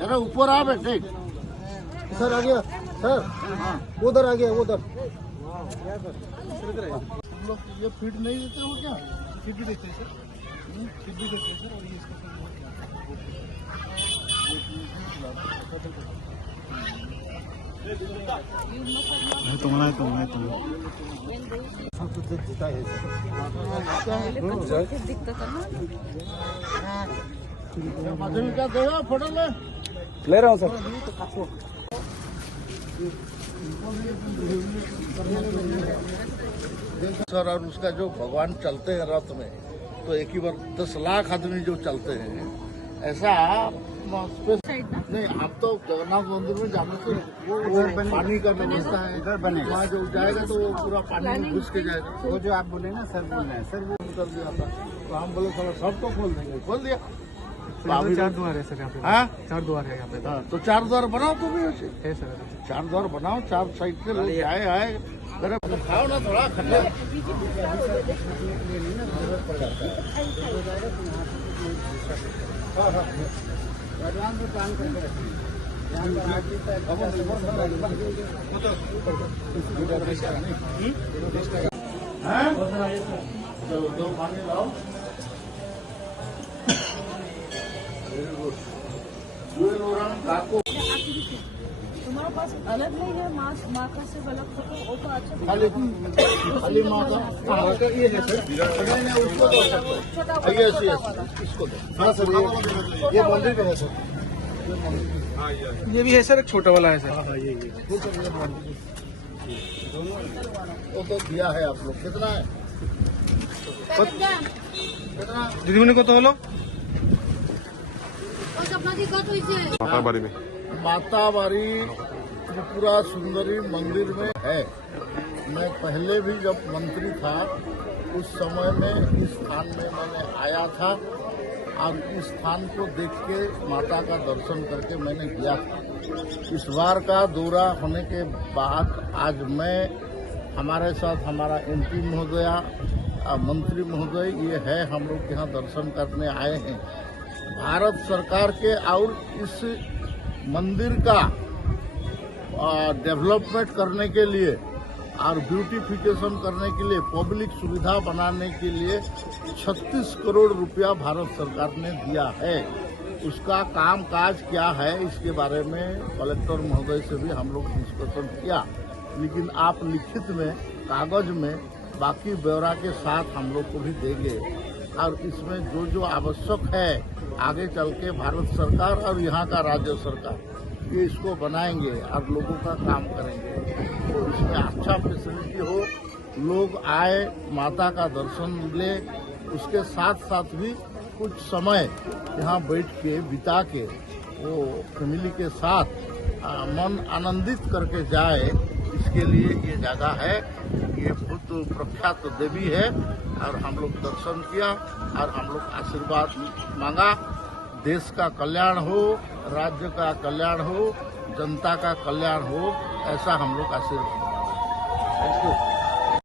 जरा ऊपर आ बेटे। सर आ गया सर, उधर आ गया उधर। लोग ये फीड नहीं देते हो क्या? फीड भी देते हैं सर, फीड भी देते हैं सर। और ये इसका तुम्हारा सब कुछ देता है माध्यमिक का देगा फोटो ले रहा हूँ सर। सर और उसका जो भगवान चलते हैं रथ में, तो एक ही बार 10 लाख आदमी जो चलते हैं, ऐसा नहीं। आप तो जगन्नाथ मंदिर में जाने से वो पानी का व्यवस्था है, इधर बनेगा। वहाँ जो जाएगा तो वो पूरा पानी में घुस के जाएगा। वो जो आप बोले ना सर, बोल रहे हैं सर, वो कर दिया था। तो हम बोले थोड़ा सब तो खोल देंगे, खोल दिया। तो 4 द्वार है सर यहाँ पे। हाँ 4 द्वार है यहाँ पे। हाँ, तो 4 द्वार बनाओ तो भी वैसे है सर। 4 द्वार बनाओ, 4 साइड से लोग आए अरे खाओ ना थोड़ा खट्टा। एडवांस में प्लान करके रखिए। दो पानी लाओ। Very good. तुम्हारे पास अलग नहीं है माँ का सिर्फ अलग फोटो वो तो अच्छा खाली माँ का ये है सर, उसको दो इसको दो। हाँ सर, ये मंदिर का है सर। ये भी है सर, एक छोटा वाला है सर। हाँ ये वो तो दिया है आप लोग। कितना है? कितना? दीदी को तो हलो माताबारी में माताबारी त्रिपुरा सुंदरी मंदिर में है। मैं पहले भी जब मंत्री था उस समय में इस स्थान में मैंने आया था और इस स्थान को देख के माता का दर्शन करके मैंने किया था। इस बार का दौरा होने के बाद आज मैं, हमारे साथ हमारा MP महोदया, मंत्री महोदय, ये है, हम लोग यहाँ दर्शन करने आए हैं। भारत सरकार के और इस मंदिर का डेवलपमेंट करने के लिए और ब्यूटिफिकेशन करने के लिए, पब्लिक सुविधा बनाने के लिए 36 करोड़ रुपया भारत सरकार ने दिया है। उसका काम काज क्या है इसके बारे में कलेक्टर महोदय से भी हम लोग डिस्कशन किया, लेकिन आप लिखित में कागज में बाकी ब्यौरा के साथ हम लोग को भी देंगे। और इसमें जो जो आवश्यक है आगे चल के भारत सरकार और यहाँ का राज्य सरकार ये इसको बनाएंगे और लोगों का काम करेंगे। तो इसमें अच्छा फैसिलिटी हो, लोग आए, माता का दर्शन ले, उसके साथ साथ भी कुछ समय यहाँ बैठ के बिता के वो फैमिली के साथ मन आनंदित करके जाए, इसके लिए ये जगह है। ये बहुत प्रख्यात देवी है और हम लोग दर्शन किया और हम लोग आशीर्वाद मांगा। देश का कल्याण हो, राज्य का कल्याण हो, जनता का कल्याण हो, ऐसा हम लोग आशीर्वाद।